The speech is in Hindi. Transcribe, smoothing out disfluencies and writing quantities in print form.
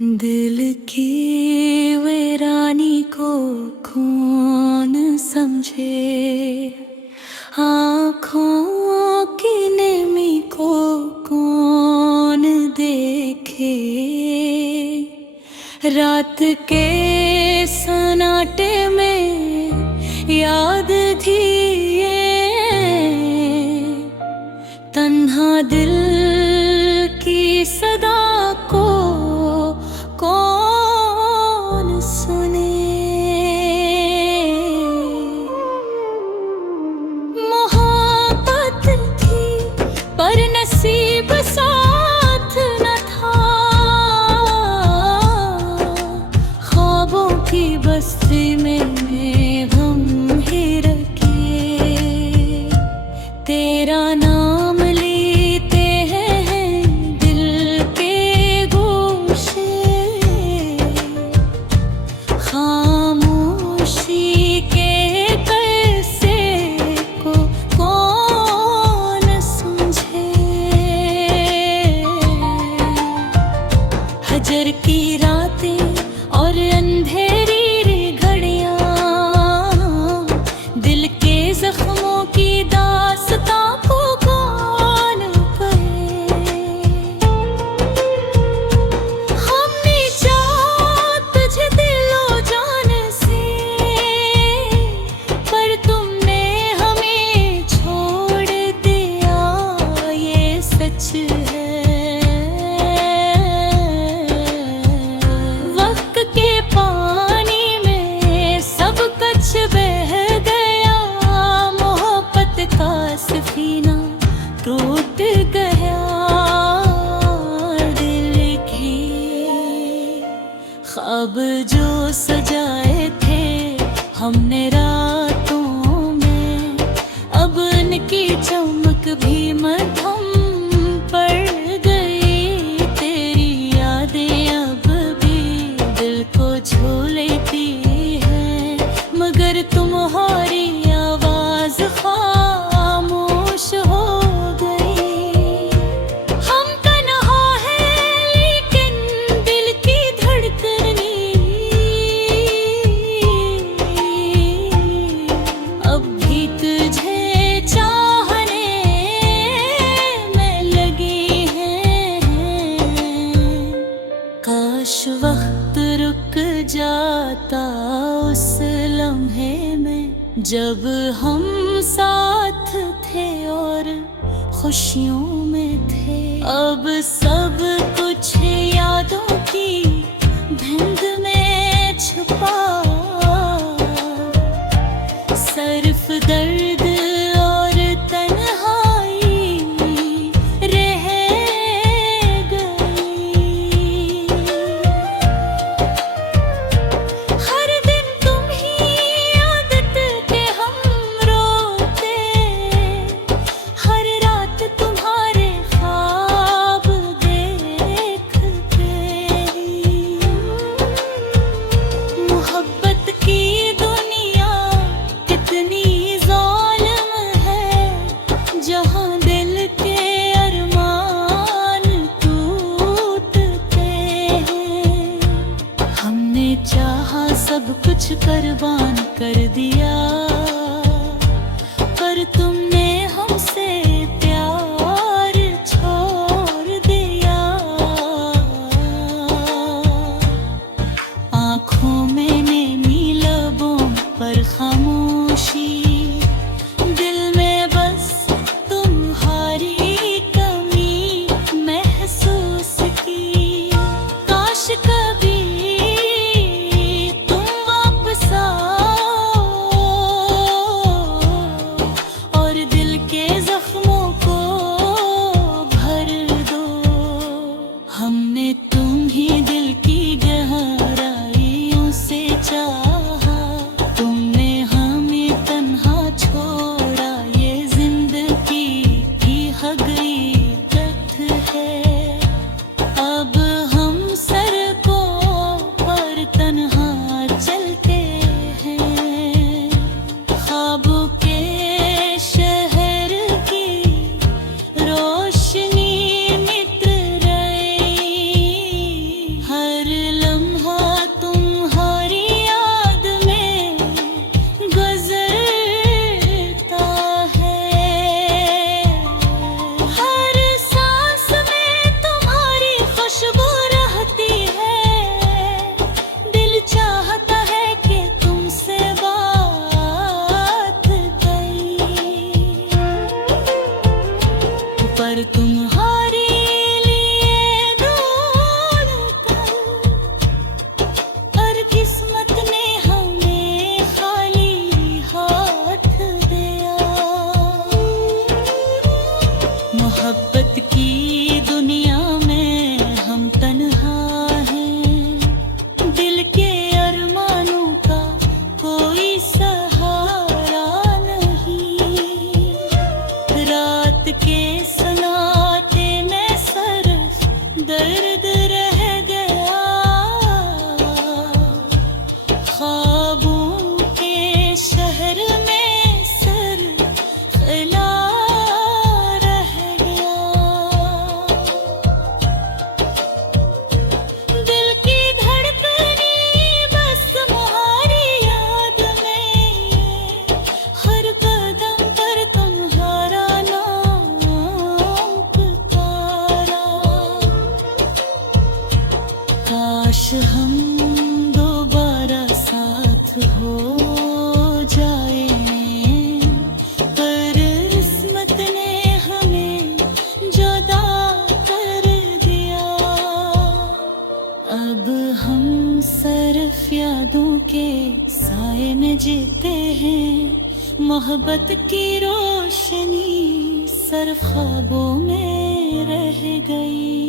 दिल की वीरानी को कौन समझे, आँखों की नेमी को कौन देखे। रात के सन्नाटे में याद थी ये तन्हा दिल की सदा को कौन सुने। मोहब्बत थी पर नसीब साथ न था, ख्वाबों की बस्ती में हम ही रखे। तेरा नाम लेते हैं दिल के गोशे, खामोशी के कैसे को कौन समझे। हजर की रातें और अंधेरी घड़ियां, दिल के जख्मों की दास्तां को कौन कहे। हमने चाहा तुझे दिलो जान से, पर तुमने हमें छोड़ दिया, ये सच है। वक्त के पानी में सब कुछ बह गया, मोहब्बत का सफीना टूट गया। दिल की ख्वाब जो सजाए थे हमने रातों में, अब उनकी चमक भी मद्धम पड़ गई। तेरी यादें अब भी दिल को छू लेती है, मगर तुम्हारी आवाज खामोश हो गई। हम तन्हा हैं लेकिन दिल की धड़कनी अब भी तुझे चाहने में लगी है। काश वक्त रुक जाता उस लम्हे में, जब हम साथ थे और खुशियों में थे। अब सब कुछ यादों की धुंध में छुपा, सिर्फ दर्द और तन्हाई रह गई। हर दिन तुम ही आदत के हम रोते, हर रात तुम्हारे ख्वाब देखते ही। मोहब्बत की दुनिया कितनी ज़ालिम है, जहाँ दिल के अरमान टूटते हैं। हमने चाहा सब कुछ कुर्बान कर दिया, पर तुमने हमसे प्यार छोड़ दिया। आँखों में नैनी, लबों पर खामोशी, दिल में बस तुम्हारी कमी महसूस की। काश कभी तुम वापस आओ हम दोबारा साथ हो जाए, पर किस्मत ने हमें जुदा कर दिया। अब हम सिर्फ यादों के साए में जीते हैं, मोहब्बत की रोशनी सिर्फ ख्वाबों में रह गई।